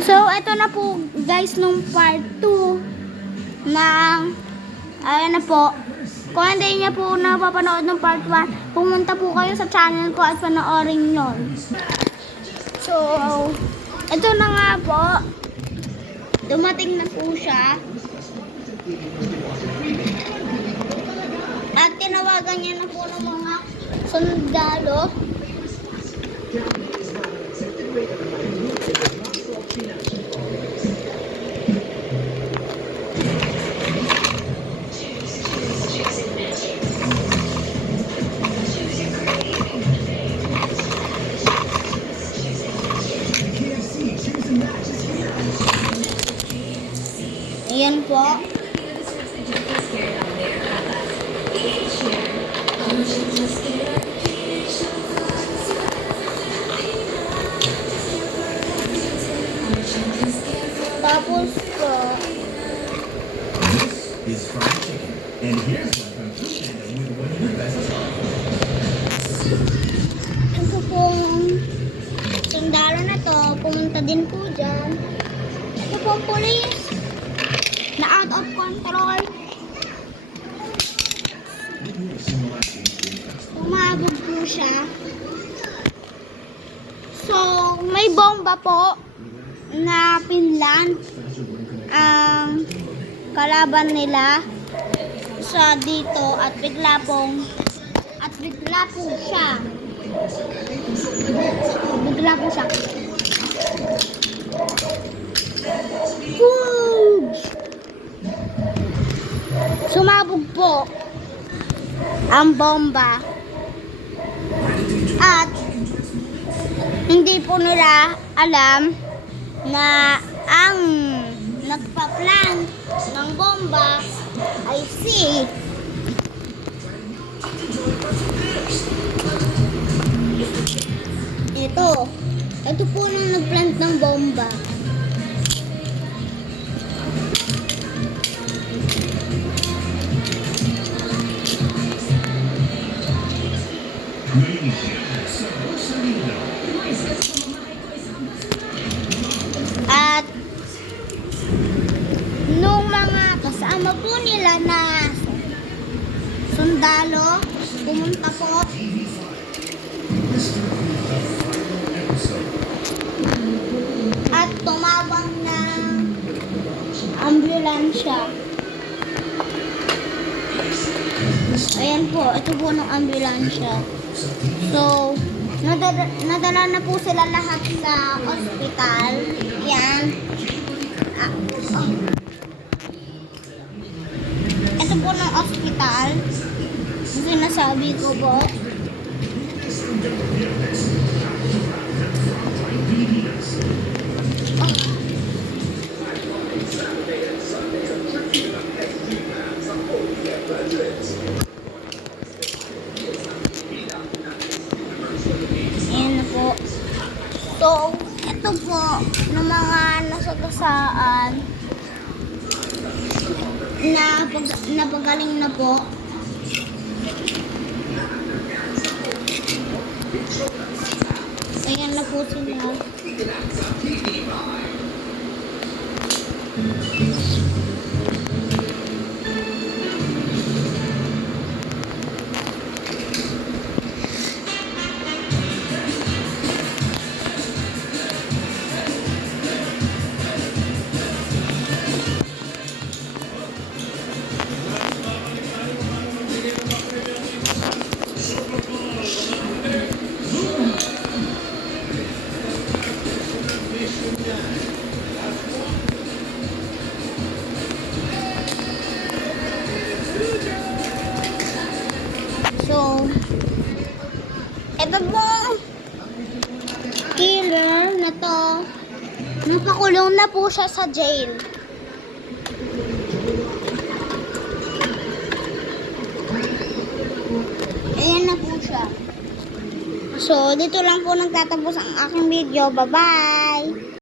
So, ito na po guys nung part 2 ng ayan na po. Kung hindi niya po napapanood ng part 1, pumunta po kayo sa channel ko at panoorin yon. So, ito na nga po. Dumating na po siya. At tinawagan niya na po ng mga sundalo. Ayan po. Tapos po, This is fried chicken. And here's one from Food Panda with one of the best sauce. ito pong sundalo na to, pumunta din po dyan. Ito pong police na out of control. Umabog po siya. So, may bomba po na pinland ang kalaban nila sa dito at bigla po siya. Woo! Sumabog po ang bomba at hindi po nila alam na ang nagpa-plan ng bomba ay si ito po nang nagplant ng bomba. At nung mga kasama po nila na sundalo, pumunta po at tumawag ng ambulansya. Ayan po, ito po ng ambulansya. So, nadala na po sila lahat sa ospital. Yan. Ito po ng ospital. Sinasabi ko po. Ayan na po. So, ito po ng mga nasagasaan na napagaling na po. Ayan na po sila. So, ito po killer na to, napakulong na po siya sa jail. Ayan na po siya. So, dito lang po nagtatapos ang aking video. Bye-bye!